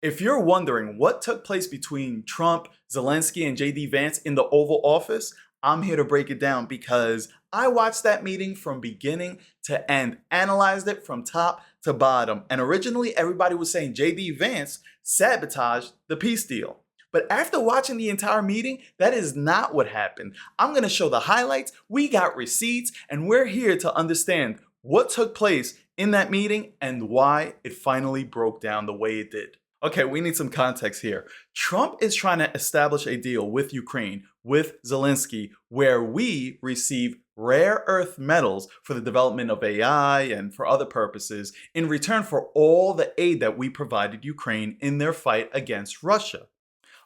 If you're wondering what took place between Trump, Zelensky, and JD Vance in the Oval Office, I'm here to break it down because I watched that meeting from beginning to end, analyzed it from top to bottom. And originally, everybody was saying JD Vance sabotaged the peace deal. But after watching the entire meeting, that is not what happened. I'm going to show the highlights, we got receipts, and we're here to understand what took place in that meeting and why it finally broke down the way it did. Okay, we need some context here. Trump is trying to establish a deal with Ukraine, with Zelensky, where we receive rare earth metals for the development of AI and for other purposes in return for all the aid that we provided Ukraine in their fight against Russia.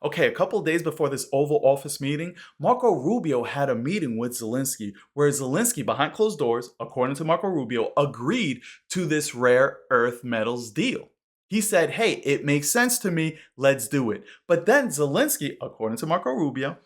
Okay, a couple of days before this Oval Office meeting, Marco Rubio had a meeting with Zelensky, where Zelensky, behind closed doors, according to Marco Rubio, agreed to this rare earth metals deal. He said, hey, it makes sense to me, let's do it. But then Zelensky, according to Marco Rubio,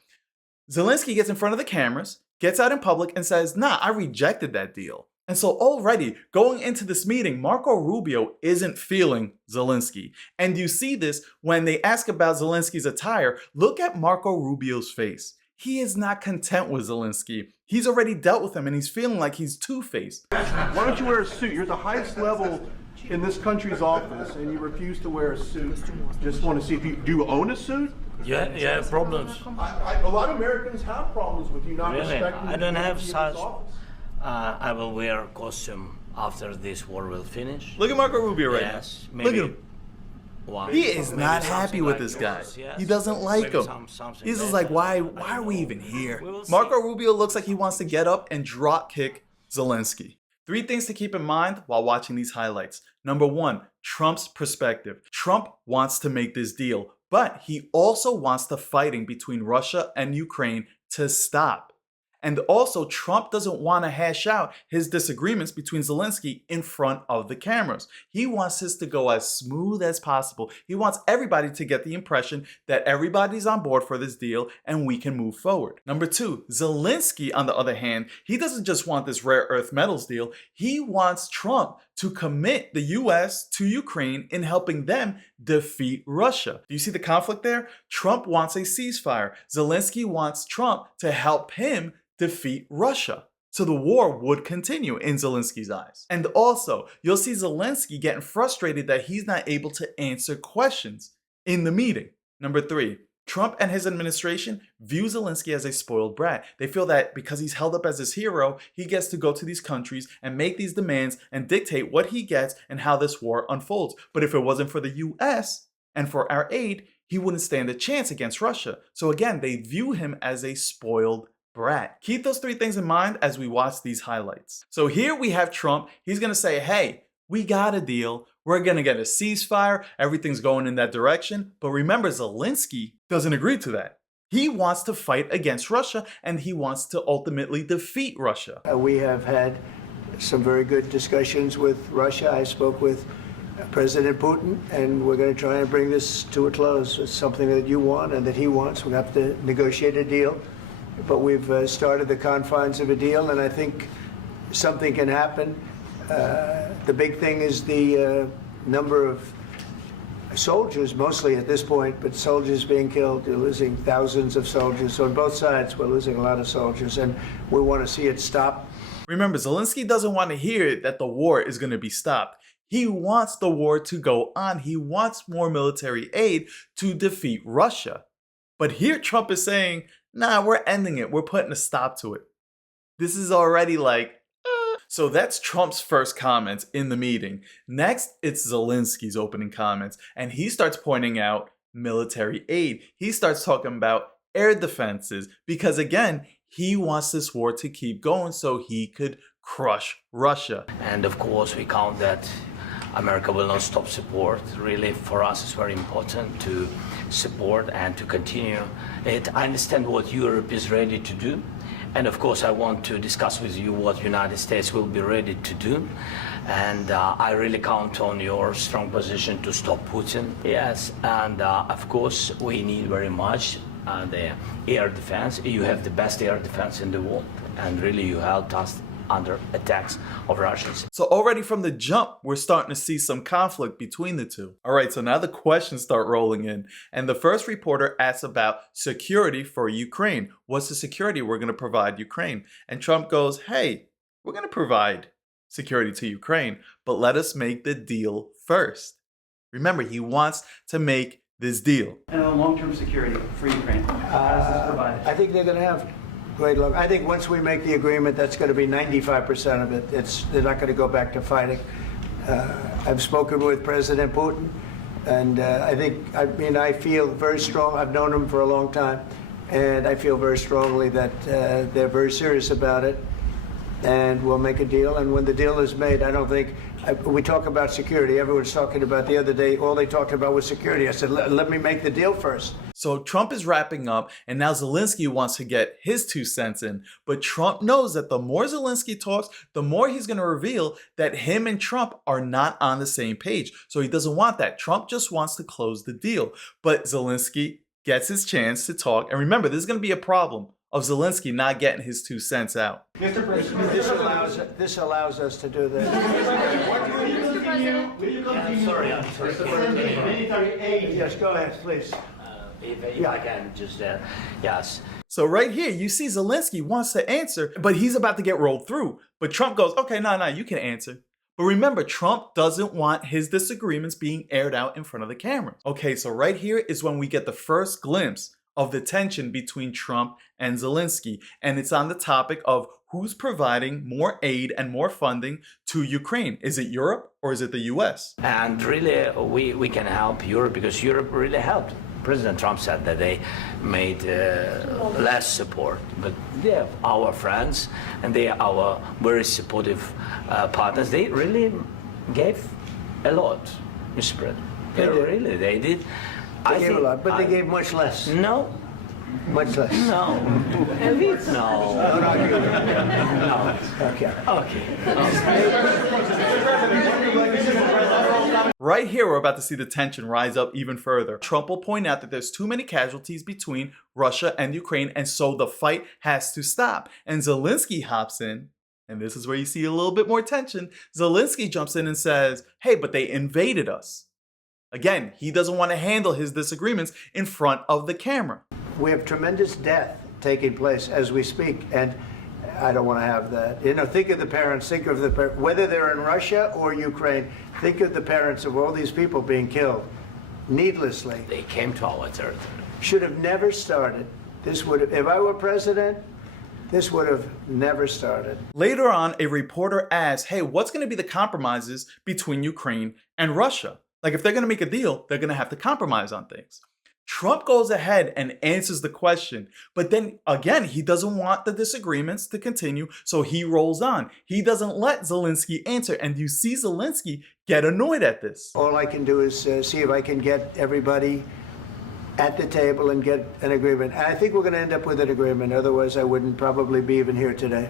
Zelensky gets in front of the cameras, gets out in public and says, nah, I rejected that deal. And so already going into this meeting, Marco Rubio isn't feeling Zelensky. And you see this when they ask about Zelensky's attire. Look at Marco Rubio's face. He is not content with Zelensky. He's already dealt with him and he's feeling like he's two-faced. Why don't you wear a suit? You're at the highest level in this country's office and you refuse to wear a suit. Just want to see if do you own a suit? Yeah, problems. A lot of Americans have problems with you not Really? respecting I don't the have dignity of such. this office. I will wear a costume after this war will finish. Look at Marco Rubio right Yes, now. Look maybe at him. one. He is maybe not something happy with like this guy. yours, yes. He doesn't like Maybe him. something He's just better. like, why I are don't we know. even here? We will see. Marco Rubio looks like he wants to get up and drop kick Zelensky. 3 things to keep in mind while watching these highlights. Number 1, Trump's perspective. Trump wants to make this deal, but he also wants the fighting between Russia and Ukraine to stop. And also, Trump doesn't want to hash out his disagreements between Zelensky in front of the cameras. He wants this to go as smooth as possible. He wants everybody to get the impression that everybody's on board for this deal and we can move forward. Number 2, Zelensky, on the other hand, he doesn't just want this rare earth metals deal. He wants Trump to commit the US to Ukraine in helping them defeat Russia. Do you see the conflict there? Trump wants a ceasefire. Zelensky wants Trump to help him defeat Russia. So the war would continue in Zelensky's eyes. And also, you'll see Zelensky getting frustrated that he's not able to answer questions in the meeting. Number 3, Trump and his administration view Zelensky as a spoiled brat. They feel that because he's held up as this hero, he gets to go to these countries and make these demands and dictate what he gets and how this war unfolds. But if it wasn't for the US and for our aid, he wouldn't stand a chance against Russia. So again, they view him as a spoiled brat. Keep those 3 things in mind as we watch these highlights. So here we have Trump. He's going to say, hey, we got a deal. We're going to get a ceasefire. Everything's going in that direction. But remember, Zelensky doesn't agree to that. He wants to fight against Russia and he wants to ultimately defeat Russia. We have had some very good discussions with Russia. I spoke with President Putin, and we're going to try and bring this to a close. It's something that you want and that he wants. We have to negotiate a deal. But we've started the confines of a deal, and I think something can happen. The big thing is the number of soldiers, mostly at this point, but soldiers being killed. We're losing thousands of soldiers. On both sides, we're losing a lot of soldiers, and we want to see it stop. Remember, Zelensky doesn't want to hear that the war is going to be stopped. He wants the war to go on. He wants more military aid to defeat Russia. But here Trump is saying, nah, we're ending it. We're putting a stop to it. This is already like, So that's Trump's first comments in the meeting. Next, it's Zelensky's opening comments. And he starts pointing out military aid. He starts talking about air defenses because, again, he wants this war to keep going so he could crush Russia. And of course, we count that America will not stop support. Really, for us, it's very important to support and to continue it. I understand what Europe is ready to do. And of course, I want to discuss with you what United States will be ready to do. And I really count on your strong position to stop Putin. Yes, and of course, we need very much the air defense. You have the best air defense in the world. And really, you helped us under attacks of Russians. So already from the jump, we're starting to see some conflict between the two. All right, so now the questions start rolling in. And the first reporter asks about security for Ukraine. What's the security we're going to provide Ukraine? And Trump goes, hey, we're going to provide security to Ukraine, but let us make the deal first. Remember, he wants to make this deal. And a long-term security for Ukraine. How is this provided? I think they're going to have great luck. I think once we make the agreement, that's going to be 95% of it. They're not going to go back to fighting. I've spoken with President Putin, and I feel very strong. I've known him for a long time, and I feel very strongly that they're very serious about it, and we'll make a deal. And when the deal is made, I don't think we talk about security. Everyone's talking about the other day, all they talked about was security. I said, let me make the deal first. So Trump is wrapping up, and now Zelensky wants to get his 2 cents in. But Trump knows that the more Zelensky talks, the more he's going to reveal that him and Trump are not on the same page. So he doesn't want that. Trump just wants to close the deal. But Zelensky gets his chance to talk. And remember, this is going to be a problem of Zelensky not getting his 2 cents out. Mr. President, This allows us to do that. I'm sorry. Yes, go ahead, please. If I can just, yes. So right here, you see Zelensky wants to answer, but he's about to get rolled through. But Trump goes, okay, no, you can answer. But remember, Trump doesn't want his disagreements being aired out in front of the camera. Okay, so right here is when we get the first glimpse of the tension between Trump and Zelensky. And it's on the topic of who's providing more aid and more funding to Ukraine. Is it Europe or is it the US? And really, we can help Europe because Europe really helped. President Trump said that they made less support, but they are our friends and they are our very supportive partners. They really gave a lot, Mr. President. They did. They gave a lot, but they gave much less. No. Much less. No. No. No. Okay. Right here, we're about to see the tension rise up even further. Trump will point out that there's too many casualties between Russia and Ukraine, and so the fight has to stop. And Zelensky hops in, and this is where you see a little bit more tension. Zelensky jumps in and says, hey, but they invaded us. Again, he doesn't want to handle his disagreements in front of the camera. We have tremendous death taking place as we speak, and I don't want to have that. Think of the parents, whether they're in Russia or Ukraine, think of the parents of all these people being killed needlessly. They came to our territory. Should have never started. If I were president, this would have never started. Later on, a reporter asks, hey, what's going to be the compromises between Ukraine and Russia? Like, if they're going to make a deal, they're going to have to compromise on things. Trump goes ahead and answers the question, but then again, he doesn't want the disagreements to continue, so he rolls on. He doesn't let Zelensky answer, and you see Zelensky get annoyed at this. All I can do is see if I can get everybody at the table and get an agreement. And I think we're going to end up with an agreement, otherwise I wouldn't probably be even here today.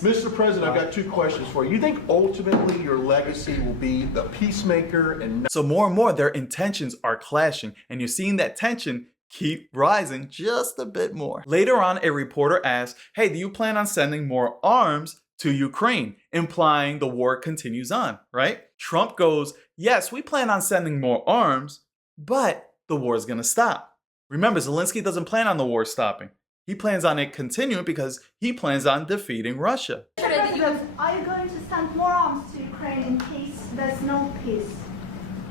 Mr. President, I've got 2 questions for you. You think ultimately your legacy will be the peacemaker and So more and more, their intentions are clashing, and you're seeing that tension keep rising just a bit more. Later on, a reporter asks, hey, do you plan on sending more arms to Ukraine, implying the war continues on, right? Trump goes, yes, we plan on sending more arms, but the war is going to stop. Remember, Zelensky doesn't plan on the war stopping. He plans on it continuing because he plans on defeating Russia. President, are you going to send more arms to Ukraine in case there's no peace?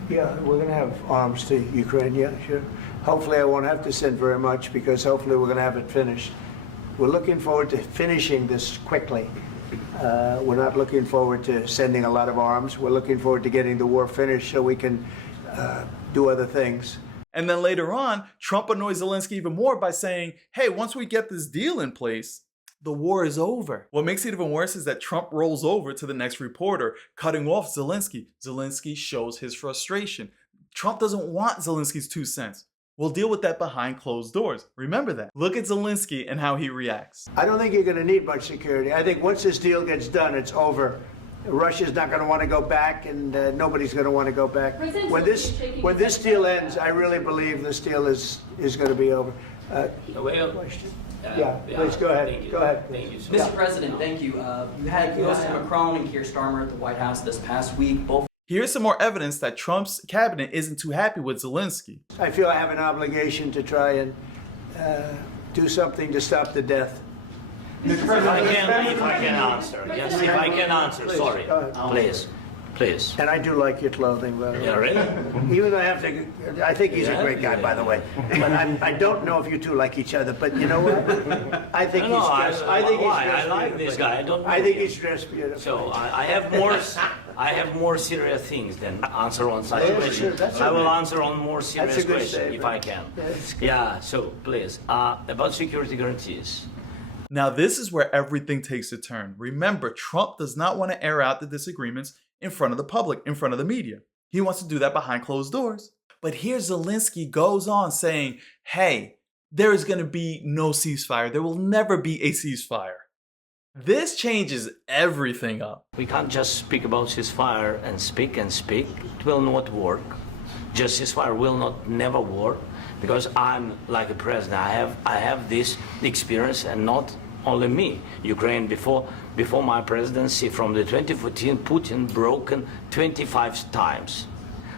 Yeah, we're going to have arms to Ukraine, yeah, sure. Hopefully I won't have to send very much because hopefully we're going to have it finished. We're looking forward to finishing this quickly. We're not looking forward to sending a lot of arms. We're looking forward to getting the war finished so we can do other things. And then later on, Trump annoys Zelensky even more by saying, hey, once we get this deal in place, the war is over. What makes it even worse is that Trump rolls over to the next reporter, cutting off Zelensky. Zelensky shows his frustration. Trump doesn't want Zelensky's 2 cents. We'll deal with that behind closed doors. Remember that. Look at Zelensky and how he reacts. I don't think you're going to need much security. I think once this deal gets done, it's over. Russia's not going to want to go back, and nobody's going to want to go back. When this deal ends, I really believe this deal is going to be over. Well, Please go ahead. Thank you. Go ahead. Thank you so Mr. much. President, thank you. You hosted Macron and Keir Starmer at the White House this past week. Both Here's some more evidence that Trump's cabinet isn't too happy with Zelensky. I feel I have an obligation to try and do something to stop the death. If I can answer. Yes, if I can answer. Please, Sorry. go ahead. Please. And I do like your clothing, by the way. Yeah, really? Even though I think he's a Yeah, great guy, by the way. But I don't know if you two like each other. But you know what? I think No, he's I dressed. I think he's why? dressed I like beautifully. this guy. I don't know I think him. he's dressed beautifully. So I have more serious things than answer on such Yeah, questions. sure, that's I will okay. answer on more serious That's a good questions if I statement. can. Yeah, it's good. Yeah, so please, about security guarantees. Now, this is where everything takes a turn. Remember, Trump does not want to air out the disagreements in front of the public, in front of the media. He wants to do that behind closed doors. But here Zelensky goes on saying, hey, there is going to be no ceasefire. There will never be a ceasefire. This changes everything up. We can't just speak about ceasefire and speak and speak. It will not work. Just ceasefire will not never work because I'm like a president. I have this experience, and not only me. Ukraine before my presidency from the 2014, Putin broken 25 times.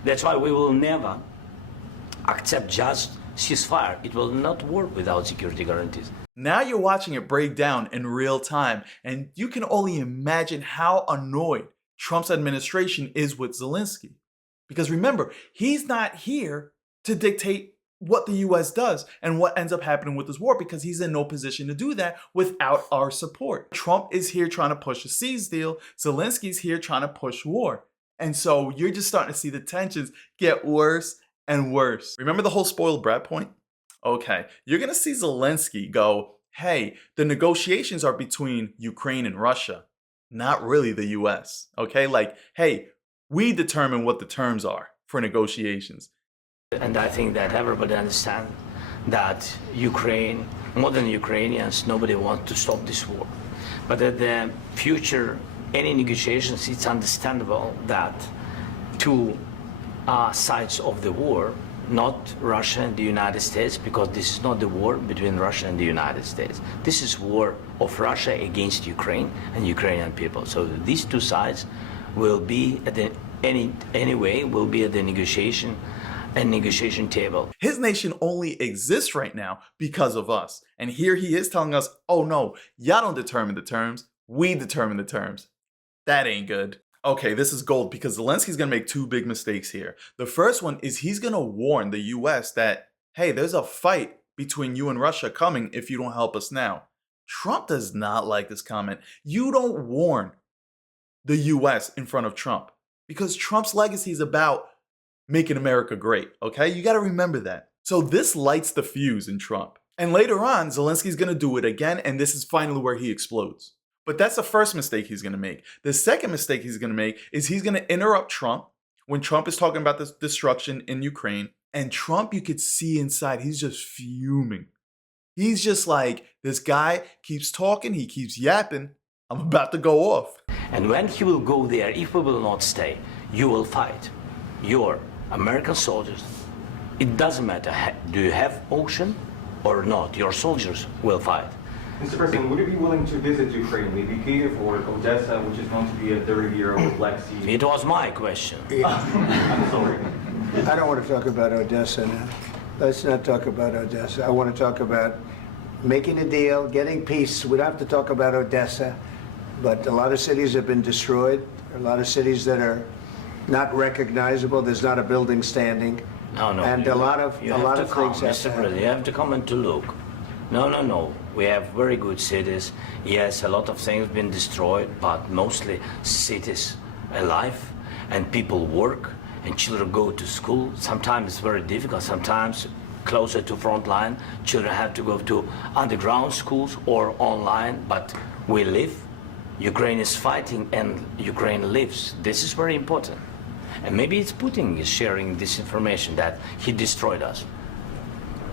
That's why we will never accept just ceasefire. It will not work without security guarantees. Now you're watching it break down in real time, and you can only imagine how annoyed Trump's administration is with Zelensky. Because remember, he's not here to dictate what the US does and what ends up happening with this war, because he's in no position to do that without our support. Trump is here trying to push a cease deal. Zelensky's here trying to push war. And so you're just starting to see the tensions get worse and worse. Remember the whole spoiled brat point? Okay, you're gonna see Zelensky go, hey, the negotiations are between Ukraine and Russia, not really the US. Okay, like, hey, we determine what the terms are for negotiations. And I think that everybody understands that Ukraine, modern Ukrainians, nobody wants to stop this war. But at the future, any negotiations, it's understandable that two sides of the war, not Russia and the United States, because this is not the war between Russia and the United States. This is war of Russia against Ukraine and Ukrainian people. So these two sides will be at the will be at the negotiation table. His nation only exists right now because of us. And here he is telling us, oh no, y'all don't determine the terms, we determine the terms. That ain't good. Okay, this is gold because Zelensky's gonna make two big mistakes here. The first one is he's gonna warn the US that, hey, there's a fight between you and Russia coming if you don't help us now. Trump does not like this comment. You don't warn the US in front of Trump because Trump's legacy is about making America great, okay? You gotta remember that. So this lights the fuse in Trump. And later on, Zelensky's gonna do it again, and this is finally where he explodes. But that's the first mistake he's gonna make. The second mistake he's gonna make is he's gonna interrupt Trump when Trump is talking about this destruction in Ukraine. And Trump, you could see inside, he's just fuming. He's just like, this guy keeps talking, he keeps yapping, I'm about to go off. And when he will go there, if we will not stay, you will fight. Your American soldiers, it doesn't matter, do you have ocean or not, your soldiers will fight. Mr. President, would you be willing to visit Ukraine, maybe Kyiv or Odessa, which is known to be a dirty area of the Black Sea? It was my question. I'm sorry. I don't want to talk about Odessa now. Let's not talk about Odessa. I want to talk about making a deal, getting peace. We don't have to talk about Odessa, but a lot of cities have been destroyed. A lot of cities that are not recognizable. There's not a building standing. No. And a lot of things have Mr. to President, happen. you have to come and to look. No. We have very good cities. Yes, a lot of things been destroyed, but mostly cities alive, and people work, and children go to school. Sometimes it's very difficult. Sometimes closer to front line, children have to go to underground schools or online. But we live. Ukraine is fighting, and Ukraine lives. This is very important. And maybe it's Putin is sharing this information that he destroyed us.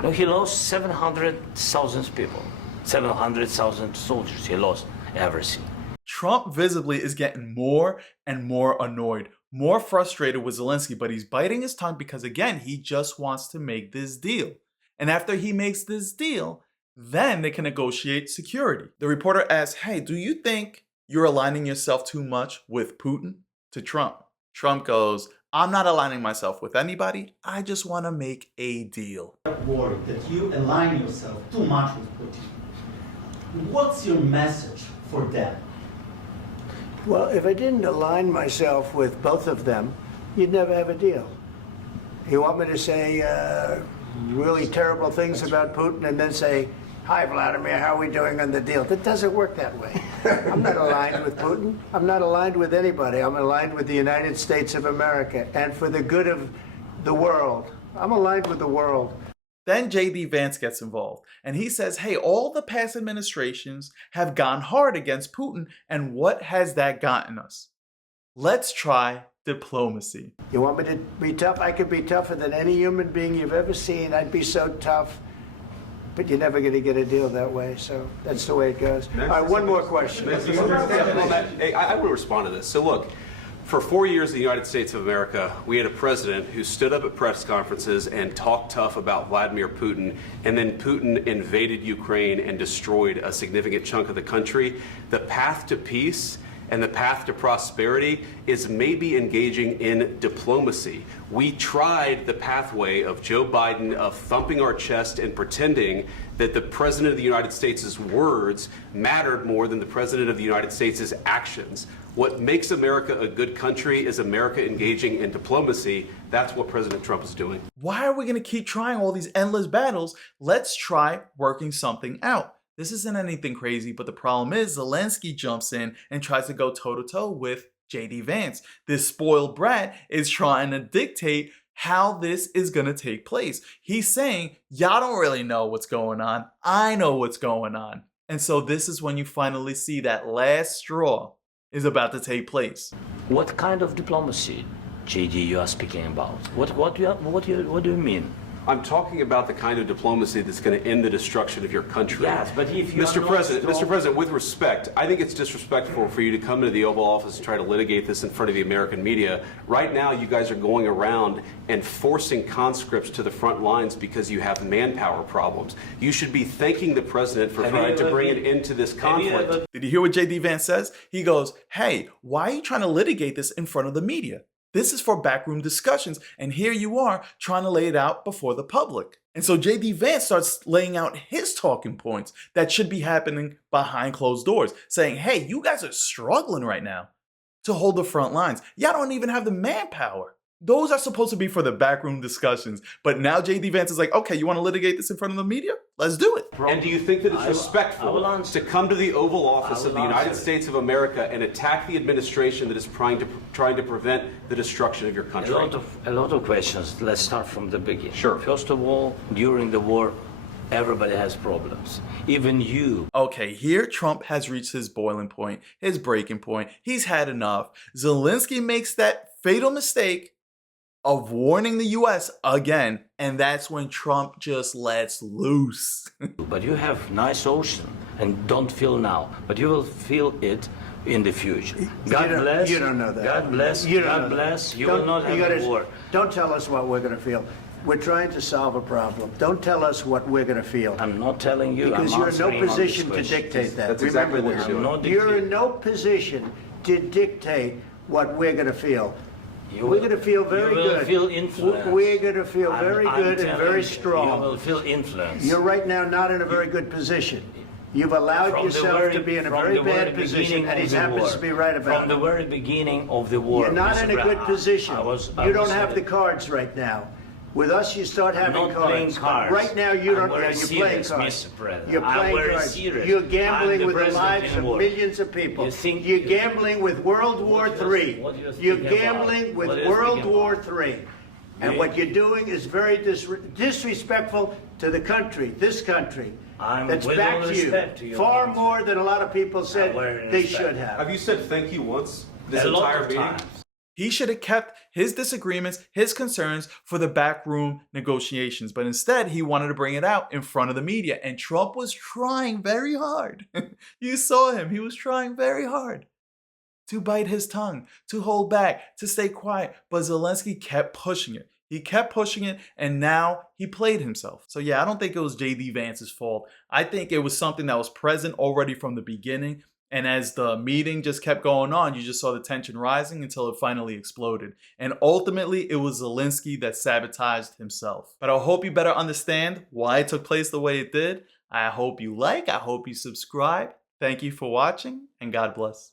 No, he lost 700,000 people, 700,000 soldiers. He lost everything. Trump visibly is getting more and more annoyed, more frustrated with Zelensky, but he's biting his tongue because, again, he just wants to make this deal. And after he makes this deal, then they can negotiate security. The reporter asks, hey, do you think you're aligning yourself too much with Putin? To Trump. Trump goes, I'm not aligning myself with anybody. I just want to make a deal. Worried that you align yourself too much with Putin. What's your message for them? Well, if I didn't align myself with both of them, you'd never have a deal. You want me to say really terrible things about Putin and then say, hi, Vladimir, how are we doing on the deal? That doesn't work that way. I'm not aligned with Putin. I'm not aligned with anybody. I'm aligned with the United States of America. And for the good of the world, I'm aligned with the world. Then J.D. Vance gets involved, and he says, hey, all the past administrations have gone hard against Putin, and what has that gotten us? Let's try diplomacy. You want me to be tough? I could be tougher than any human being you've ever seen. I'd be so tough. But you're never going to get a deal that way, so that's the way it goes. All right, one more question. I will respond to this. So look, for 4 years in the United States of America, we had a president who stood up at press conferences and talked tough about Vladimir Putin, and then Putin invaded Ukraine and destroyed a significant chunk of the country. The path to peace and the path to prosperity is maybe engaging in diplomacy. We tried the pathway of Joe Biden of thumping our chest and pretending that the President of the United States' words mattered more than the President of the United States' actions. What makes America a good country is America engaging in diplomacy. That's what President Trump is doing. Why are we going to keep trying all these endless battles? Let's try working something out. This isn't anything crazy, but the problem is Zelensky jumps in and tries to go toe-to-toe with J.D. Vance. This spoiled brat is trying to dictate how this is going to take place. He's saying, y'all don't really know what's going on. I know what's going on. And so this is when you finally see that last straw is about to take place. What kind of diplomacy, JD, you are speaking about? What do you mean? I'm talking about the kind of diplomacy that's going to end the destruction of your country. Yes, but if you Mr. President, with respect, I think it's disrespectful for you to come into the Oval Office and try to litigate this in front of the American media. Right now, you guys are going around and forcing conscripts to the front lines because you have manpower problems. You should be thanking the president for trying to bring an end to this conflict. Did you hear what J.D. Vance says? He goes, hey, why are you trying to litigate this in front of the media? This is for backroom discussions, and here you are trying to lay it out before the public. And so J.D. Vance starts laying out his talking points that should be happening behind closed doors, saying, hey, you guys are struggling right now to hold the front lines. Y'all don't even have the manpower. Those are supposed to be for the backroom discussions. But now J.D. Vance is like, okay, you want to litigate this in front of the media? Let's do it. And do you think that it's respectful to come to the Oval Office of the United States of America and attack the administration that is trying to prevent the destruction of your country? A lot of questions. Let's start from the beginning. Sure. First of all, during the war, everybody has problems. Even you. Okay, here Trump has reached his boiling point, his breaking point. He's had enough. Zelensky makes that fatal mistake of warning the US again, and that's when Trump just lets loose. But you have nice ocean and don't feel now, but you will feel it in the future. God bless. You don't know that. God bless. God bless. You will not have a war. Don't tell us what we're going to feel. We're trying to solve a problem. Don't tell us what we're going to feel. I'm not telling you. Because you're in no position to dictate that. That's exactly what you're doing. You're in no position to dictate what we're going to feel. We're going to feel very good. You will feel influence. We're going to feel very good and very strong. You will feel influence. You're right now not in a very good position. You've allowed yourself to be in a very bad position, and he happens to be right about it. From the very beginning of the war. You're not in a good position. You don't have the the cards right now. With us, you start having not cards. playing cards. Right now, you don't. You're You're playing cards. Mr. President. You're I'm playing very cards. serious. You're I'm gambling the with the president lives in of war. millions of people. You're gambling with World War III. What do you think You're about? gambling with What do you World think War about? III. And what you're doing is very disrespectful to the country, this country. That's with back all to you. respect to your Far country. more than a lot of people said very they respect. should have. Have you said thank you once this A lot entire of meeting? times. He should have kept his disagreements, his concerns for the backroom negotiations, but instead he wanted to bring it out in front of the media, and Trump was trying very hard. You saw him, he was trying very hard to bite his tongue, to hold back, to stay quiet, but Zelensky kept pushing it. He kept pushing it, and now he played himself. So yeah, I don't think it was JD Vance's fault. I think it was something that was present already from the beginning. And as the meeting just kept going on, you just saw the tension rising until it finally exploded. And ultimately, it was Zelensky that sabotaged himself. But I hope you better understand why it took place the way it did. I hope you like, I hope you subscribe. Thank you for watching, and God bless.